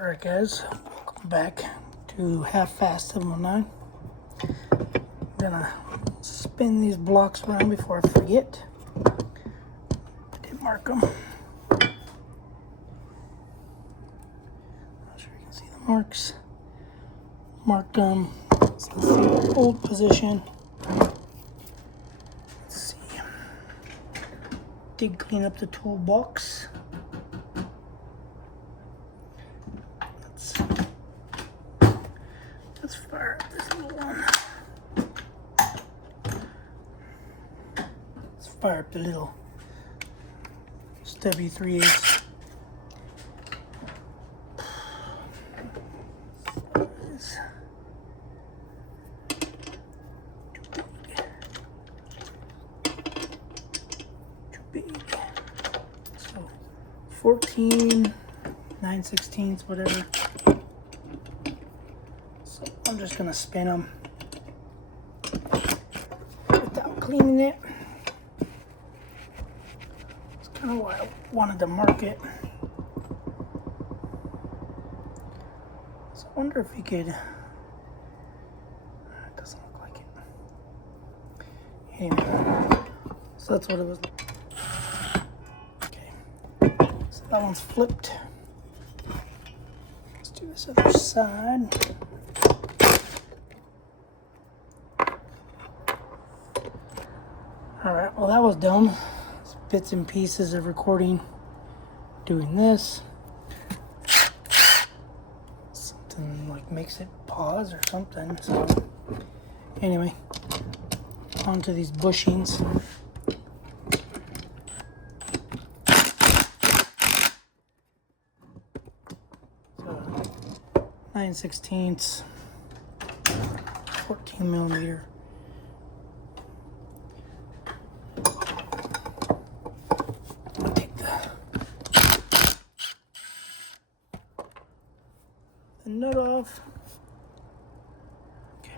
Alright guys, welcome back to Half-Fast 719. I'm gonna spin these blocks around before I forget. I did mark them. Not sure you can see the marks. Marked them. So let's see, old position. Let's see. Did clean up the toolbox. Let's fire up this little one. Let's fire up the little stubby 3/8. Too big. So 14, 9/16, whatever. I'm just gonna spin them without cleaning it. That's kind of why I wanted to mark it. So I wonder if you could. It doesn't look like it. Anyway, so that's what it was. Okay, so that one's flipped. Let's do this other side. Alright, well that was dumb. It's bits and pieces of recording doing this. Something like makes it pause or something. So anyway, onto these bushings. So 9/16, 14 millimeter. Nut off. Okay,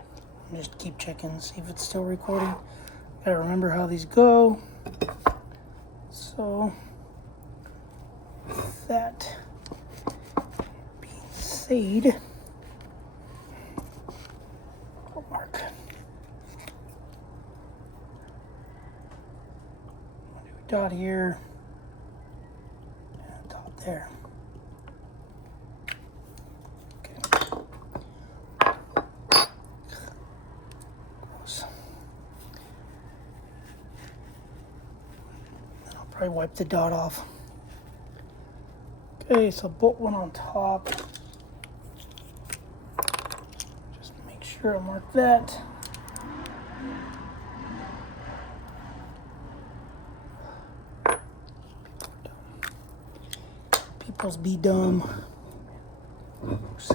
just keep checking, see if it's still recording. Gotta remember how these go. So, with that being said, I'll mark. I'll do a dot here and a dot there. I wipe the dot off. Okay, so bolt one on top. Just make sure I mark that. People's be dumb. Oops.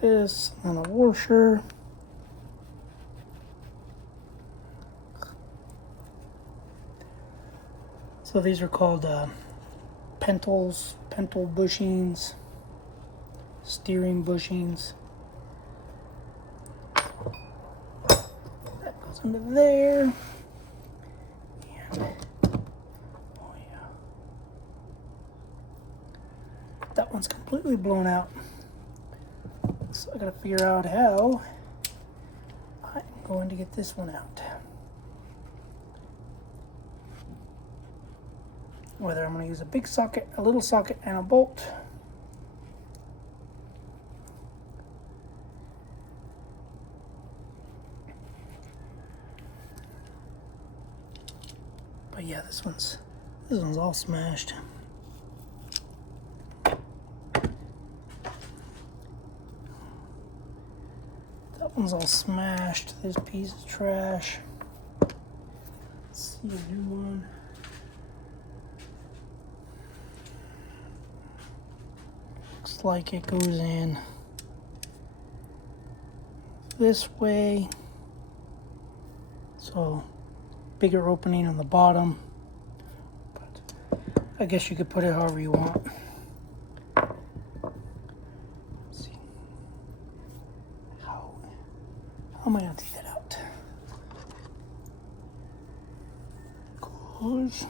This and a washer. So these are called Pintle bushings, steering bushings. That goes into there. And, oh yeah, that one's completely blown out. So I gotta figure out how I'm going to get this one out. Whether I'm gonna use a big socket, a little socket, and a bolt. But yeah, this one's all smashed. That one's all smashed. This piece is trash. Let's see a new one. Looks like it goes in this way. So bigger opening on the bottom. But I guess you could put it however you want. Let's see. How am I gonna take that out? push.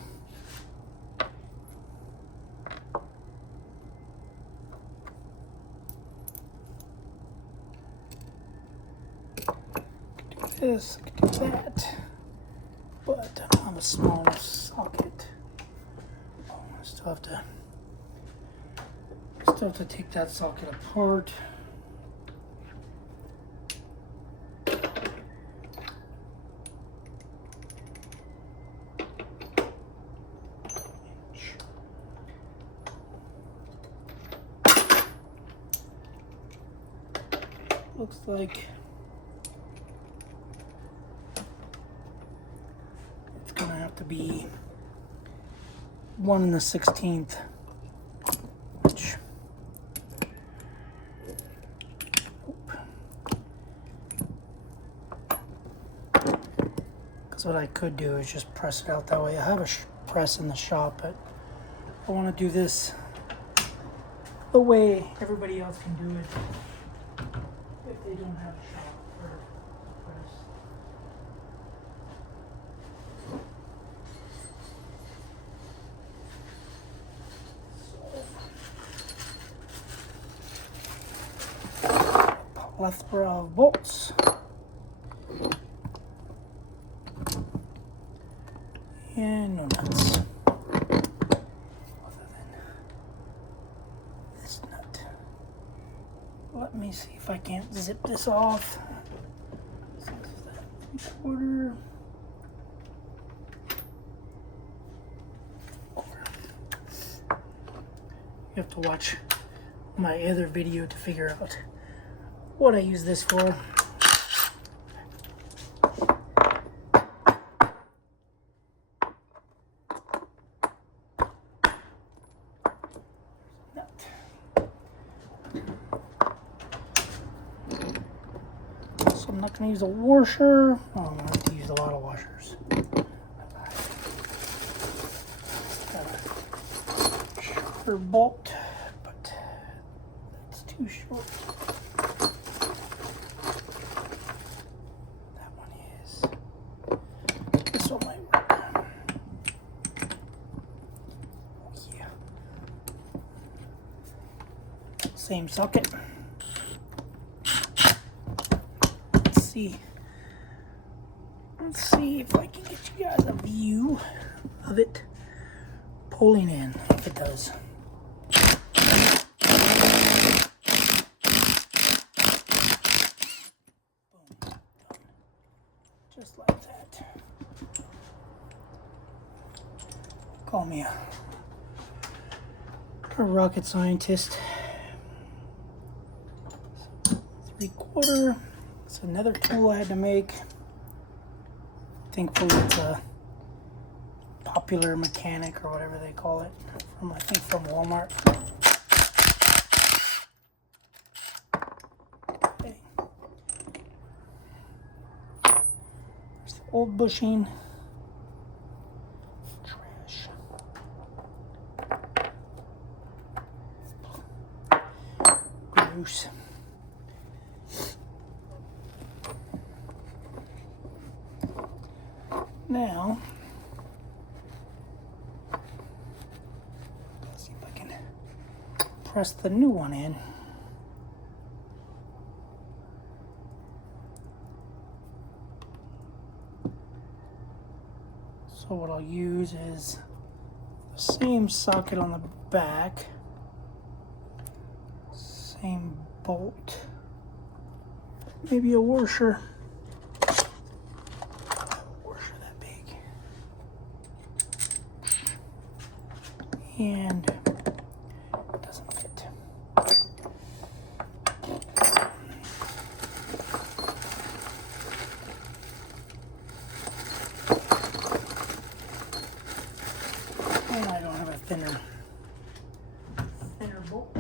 This, I can do that, but I don't have a small enough socket. Oh, I still have to take that socket apart. Looks like it's gonna have to be 1 1/16, which because what I could do is just press it out that way. I have a press in the shop, but I want to do this the way everybody else can do it if they don't have a shop or press. Plethora of bolts. And no nuts. Other than this nut. Let me see if I can't zip this off. So this is that 3/4. You have to watch my other video to figure out what I use this for. So I'm not going to use a washer. Oh, I'm going to have to use a lot of washers. Got a shorter bolt, but that's too short. That one is. This one might work. Yeah. Same socket. Let's see if I can get you guys a view of it pulling in, if it does. Boom. Done. Just like that. Call me a rocket scientist. 3/4. It's another tool I had to make. Thankfully, it's a Popular Mechanic or whatever they call it. I think from Walmart. Okay. There's the old bushing. Trash. Gross. Now, let's see if I can press the new one in. So what I'll use is the same socket on the back, same bolt, maybe a washer. And it doesn't fit. And I don't have a thinner bolt.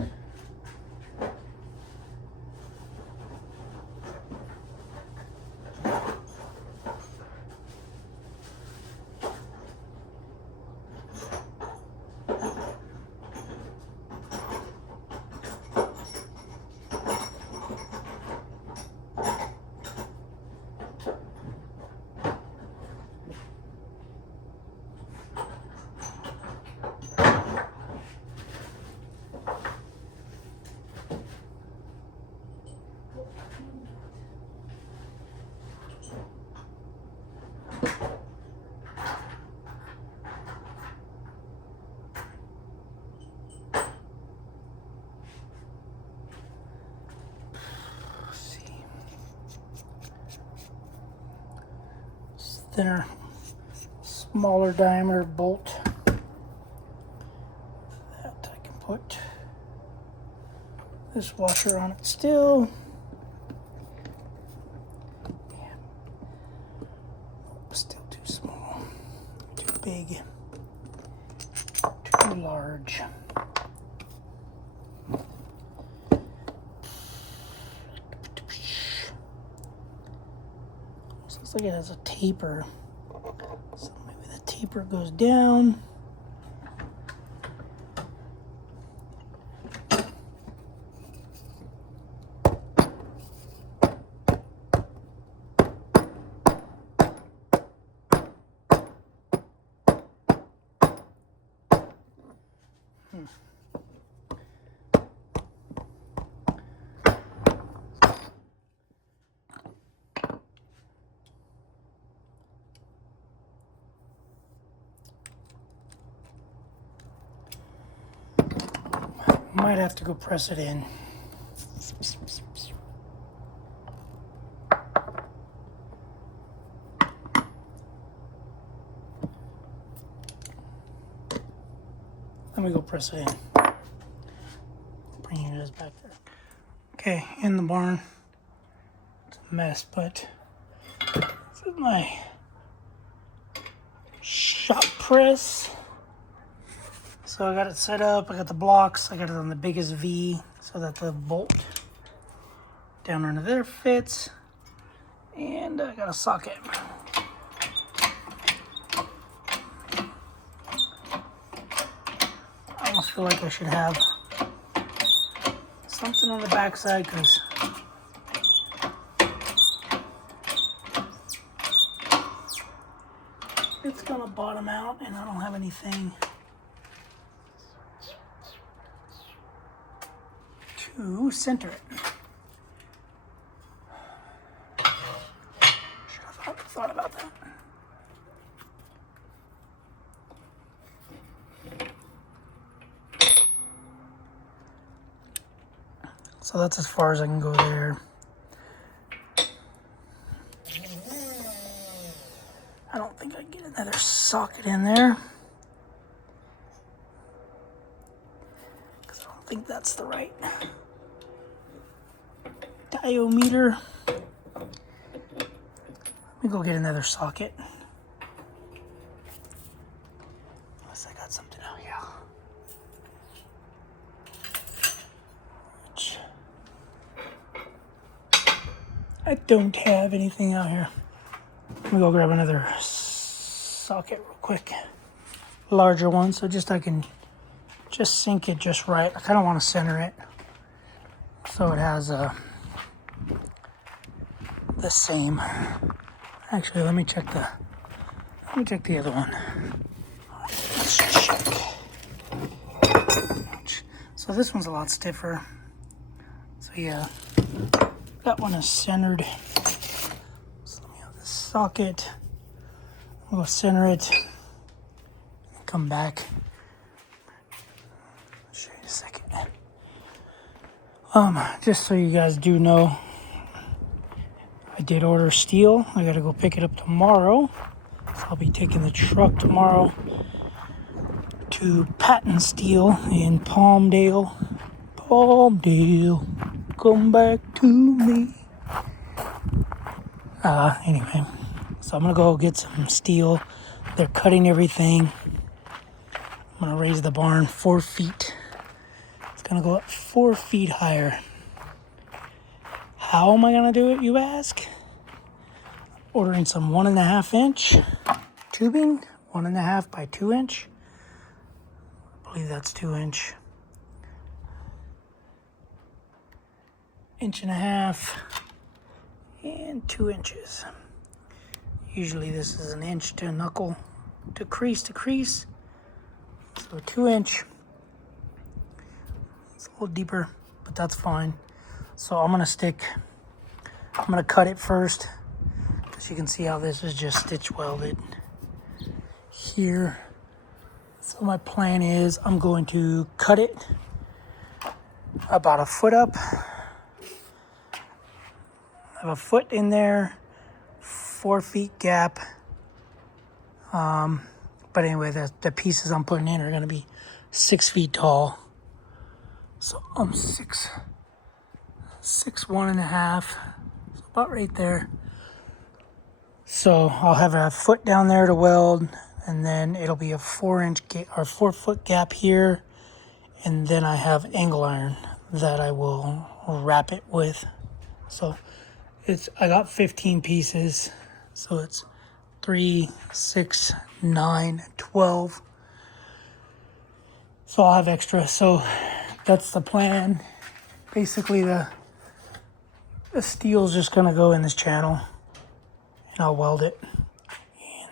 thinner, smaller diameter bolt that I can put this washer on it still. Yeah. Still too small, too big, too large. Looks like it has a taper, so maybe the taper goes down. Might have to go press it in. Let me go press it in. Bring you guys back there. Okay, in the barn. It's a mess, but this is my shop press. So I got it set up. I got the blocks. I got it on the biggest V so that the bolt down under there fits. And I got a socket. I almost feel like I should have something on the backside because it's gonna bottom out and I don't have anything to center it. Should have thought about that. So that's as far as I can go there. I don't think I can get another socket in there, because I don't think that's the right diameter. Let me go get another socket. Unless I got something out here. Which I don't have anything out here. Let me go grab another socket real quick. Larger one, so just I can just sink it just right. I kind of want to center it so it has the same. Actually, let me check the other one. Let's check. So this one's a lot stiffer. So yeah, that one is centered. Socket. I'm gonna center it. Come back. I'll show you in a second. Just so you guys do know, I did order steel. I gotta go pick it up tomorrow. So I'll be taking the truck tomorrow to Patent Steel in Palmdale. Palmdale, come back to me. Anyway. So I'm gonna go get some steel. They're cutting everything. I'm gonna raise the barn 4 feet. It's gonna go up 4 feet higher. How am I gonna do it, you ask? Ordering some 1.5 inch tubing, 1.5 by 2 inch. I believe that's 2 inch. 1.5 inches and 2 inches. Usually this is 1 inch to knuckle, to crease to crease. So 2 inch. It's a little deeper, but that's fine. So I'm gonna cut it first, because you can see how this is just stitch welded here. So my plan is I'm going to cut it about 1 foot up. I have 1 foot in there, 4 feet gap, But anyway, the pieces I'm putting in are going to be 6 feet tall. So I'm 6'1.5", so about right there. So I'll have a foot down there to weld, and then it'll be a 4-foot gap here, and then I have angle iron that I will wrap it with. So I got 15 pieces, so it's 3, 6, 9, 12. So I'll have extra. So that's the plan. Basically, the steel's just gonna go in this channel, and I'll weld it.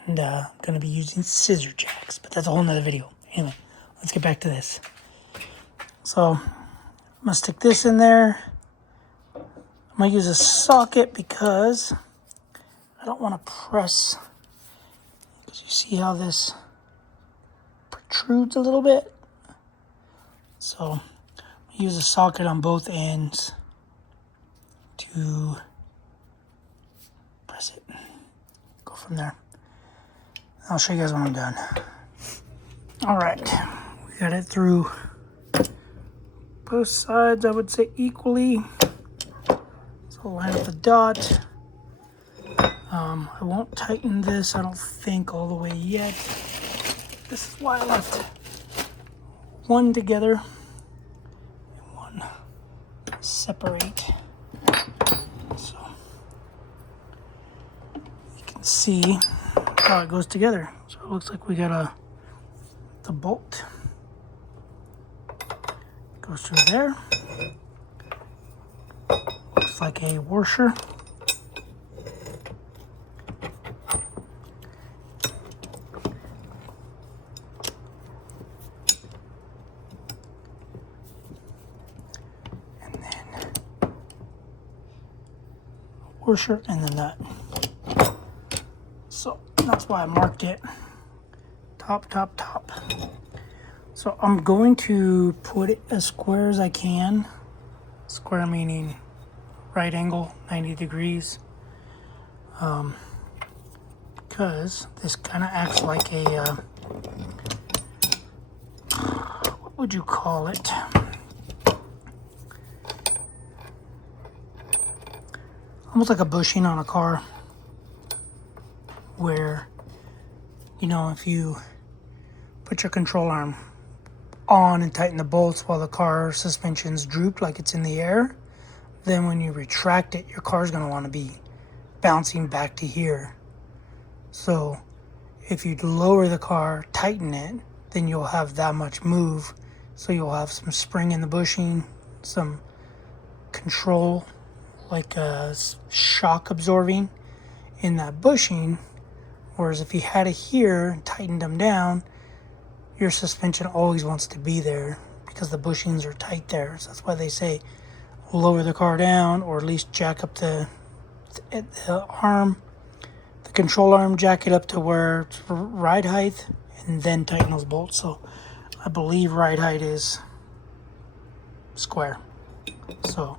And I'm gonna be using scissor jacks, but that's a whole nother video. Anyway, let's get back to this. So I'm gonna stick this in there. I'm gonna use a socket because I don't want to press. Because you see how this protrudes a little bit. So use a socket on both ends to press it. Go from there. I'll show you guys when I'm done. All right, we got it through both sides, I would say equally. So I'll line up the dot. I won't tighten this, I don't think, all the way yet. This is why I left one together and one separate. So you can see how it goes together. So it looks like we got the bolt goes through there. Looks like a washer. Washer and then that. So that's why I marked it top. So I'm going to put it as square as I can. Square meaning right angle, 90 degrees. Because this kind of acts like a, what would you call it? Almost like a bushing on a car, where, you know, if you put your control arm on and tighten the bolts while the car suspension's drooped like it's in the air, then when you retract it, your car's going to want to be bouncing back to here. So if you lower the car, tighten it, then you'll have that much move. So you'll have some spring in the bushing, some control, like a shock absorbing in that bushing. Whereas if you had it here and tightened them down, your suspension always wants to be there because the bushings are tight there. So that's why they say lower the car down, or at least jack up the arm, the control arm, jack it up to where it's ride height, and then tighten those bolts. So I believe ride height is square. So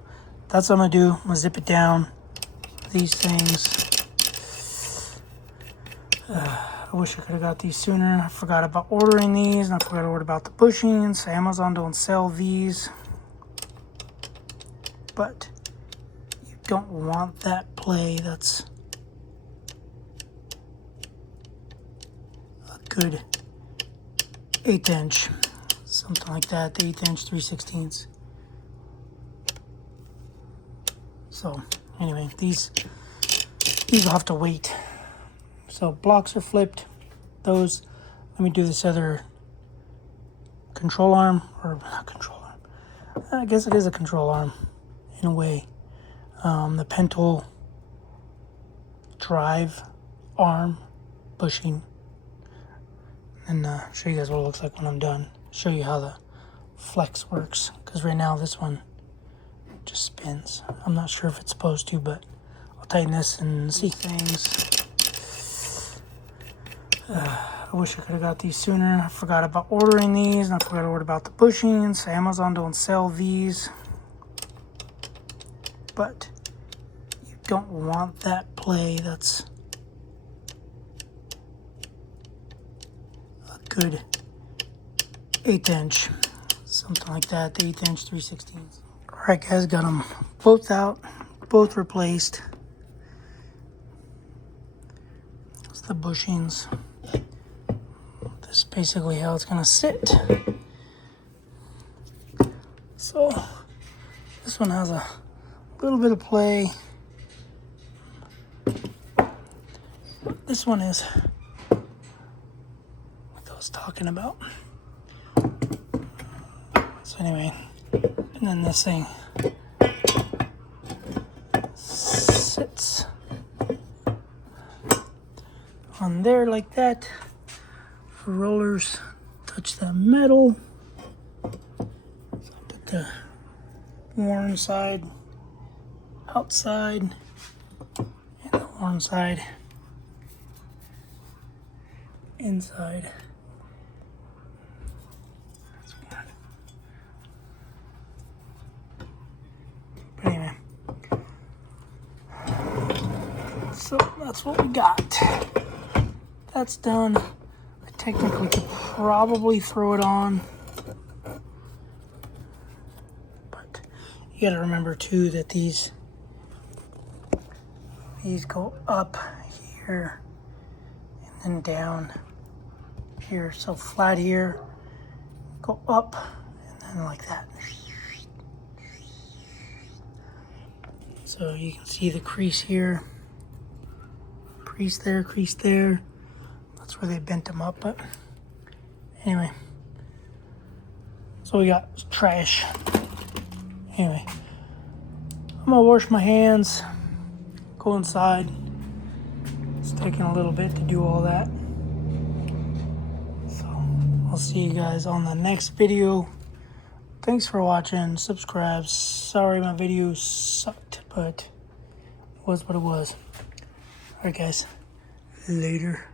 that's what I'm gonna do. I'm gonna zip it down. These things. I wish I could have got these sooner. I forgot about ordering these, and I forgot to order about the bushings. Amazon don't sell these. But you don't want that play. That's a good 1/8 inch. Something like that. The 1/8 inch, 3/16. So anyway, these will have to wait. So blocks are flipped. Those, let me do this other control arm, or not control arm. I guess it is a control arm in a way. The Pintle drive arm bushing. And show you guys what it looks like when I'm done. Show you how the flex works. Because right now this one just spins. I'm not sure if it's supposed to, but I'll tighten this and see things. I wish I could have got these sooner. I forgot about ordering these, and I forgot to order about the bushings. Amazon don't sell these. But you don't want that play. That's good 1/8 inch, something like that, the 1/8 inch 3/16. All right, guys, got them both out, both replaced. That's the bushings. This is basically how it's gonna sit. So this one has a little bit of play. This one is what I was talking about. So anyway, and then this thing sits on there like that. The rollers touch the metal. So I put the worn side outside and the worn side inside. But anyway, so that's what we got. That's done. I technically could probably throw it on, but you got to remember too that these go up here and then down here. So flat here, go up, and then like that. So you can see the crease here, crease there, crease there. That's where they bent them up, but anyway. So we got trash. Anyway, I'm gonna wash my hands, go inside. It's taking a little bit to do all that. So I'll see you guys on the next video. Thanks for watching. Subscribe. Sorry my video sucked, but it was what it was. Alright guys, later.